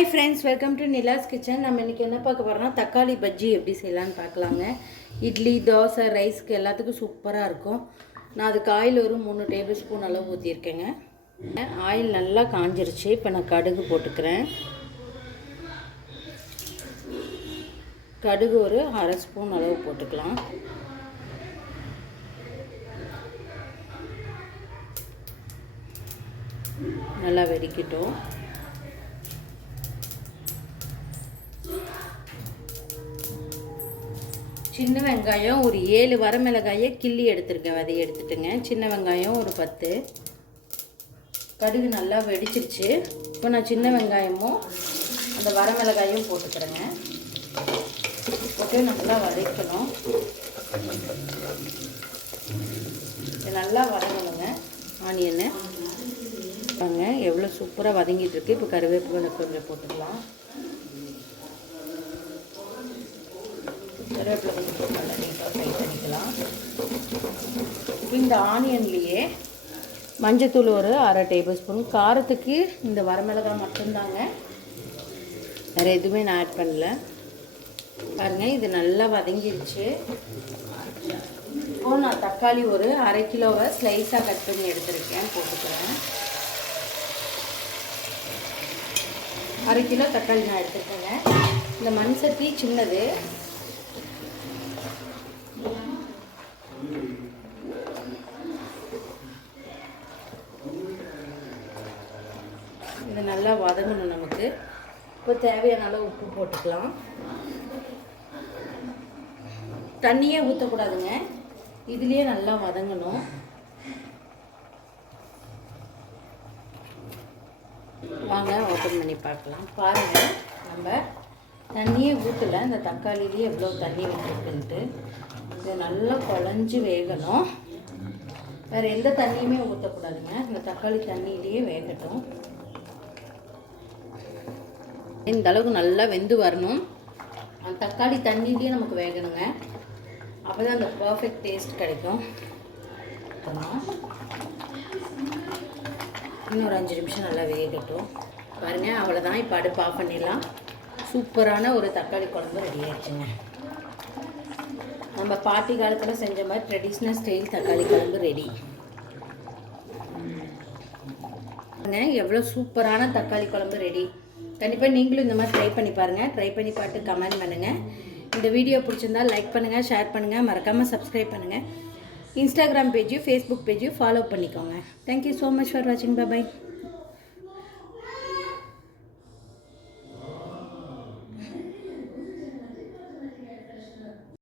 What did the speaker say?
Hi friends welcome to Nila's kitchen நம்ம இன்றைக்கி என்ன பார்க்க போகிறோம்னா தக்காளி பஜ்ஜி எப்படி செய்யலான்னு பார்க்கலாங்க. இட்லி தோசை ரைஸ்க்கு எல்லாத்துக்கும் சூப்பராக இருக்கும். நான் அதுக்கு ஆயில் ஒரு மூணு டேபிள் ஸ்பூன் அளவு ஊற்றிருக்கேங்க ஆயில் நல்லா காஞ்சிருச்சு. இப்போ நான் கடுகு போட்டுக்கிறேன். கடுகு ஒரு அரை ஸ்பூன் அளவு போட்டுக்கலாம். நல்லா வெடிக்கட்டும். சின்ன வெங்காயம் ஒரு ஏழு வரமிளகாயை கிள்ளி எடுத்துருக்கேன் விதைய எடுத்துட்டுங்க. சின்ன வெங்காயம் ஒரு பத்து. கடுகு நல்லா வெடிச்சிருச்சு. இப்போ நான் சின்ன வெங்காயமும் அந்த வரமிளகாயும் போட்டுக்கிறேங்க. போட்டு நல்லா வதக்கணும். நல்லா வதங்கணுங்க. ஆனியனு. பாருங்க எவ்வளோ சூப்பராக வதங்கிட்டு இருக்கு. இப்போ கருவேப்பிலை கொஞ்சம் போட்டுக்கலாம். கருவேப்பிலை கொஞ்சம் போட்டு நல்லா நீட்டாக ஃப்ரை பண்ணிக்கலாம் இப்போ இந்த ஆனியன்லேயே மஞ்சத்தூள் ஒரு அரை டேபிள் ஸ்பூன் காரத்துக்கு இந்த வரமிளகாய் மட்டும்தாங்க. வேறு எதுவுமே நான் ஆட் பண்ணல. பாருங்கள் இது நல்லா வதங்கிடுச்சு இப்போது நான் தக்காளி ஒரு அரை கிலோவை ஸ்லைஸாக கட் பண்ணி எடுத்திருக்கேன் போட்டுக்கிறேன். அரை கிலோ தக்காளி நான் எடுத்துருக்கேங்க. இந்த மண் சட்டி சின்னது. இது நல்லா வதங்கணும் நமக்கு. இப்போ தேவையான அளவு உப்பு போட்டுக்கலாம். தண்ணியே ஊற்றக்கூடாதுங்க இதுலேயே நல்லா வதங்கணும். வாங்க ஓப்பன் பண்ணி பார்க்கலாம். பாருங்கள் நம்ம தண்ணியே ஊற்றலை இந்த தக்காளிலேயே எவ்வளோ தண்ணி விட்டுருக்குன்ட்டு இது நல்லா குழஞ்சி வேகணும். வேறு எந்த தண்ணியுமே ஊற்றக்கூடாதுங்க இந்த தக்காளி தண்ணியிலேயே வேகட்டும். இந்த அளவுக்கு நல்லா வெந்து வரணும். தக்காளி தண்ணியிலேயே நமக்கு வேகணுங்க. அப்போ தான் அந்த பர்ஃபெக்ட் டேஸ்ட் கிடைக்கும். இன்னொரு அஞ்சு நிமிஷம் நல்லா வேகட்டும். பாருங்கள் அவ்வளோதான் இப்போ அடுப்பு ஆஃப் பண்ணிடலாம். சூப்பரான ஒரு தக்காளி குழம்பு ரெடி ஆயிடுச்சுங்க. நம்ம பாட்டி காலத்தில் செஞ்ச மாதிரி ட்ரெடிஷ்னல் ஸ்டைல் தக்காளி குழம்பு ரெடி எவ்வளோ சூப்பரான தக்காளி குழம்பு ரெடி கண்டிப்பாக நீங்களும் இந்த மாதிரி ட்ரை பண்ணி பாருங்கள் ட்ரை பண்ணி பார்த்து கமெண்ட் பண்ணுங்கள் இந்த வீடியோ பிடிச்சிருந்தா லைக் பண்ணுங்கள் ஷேர் பண்ணுங்கள் மறக்காமல் சப்ஸ்கிரைப் பண்ணுங்கள் இன்ஸ்டாகிராம் பேஜையும் ஃபேஸ்புக் பேஜையும் ஃபாலோ பண்ணிக்கோங்க. Thank you so much for வாட்சிங் பாய்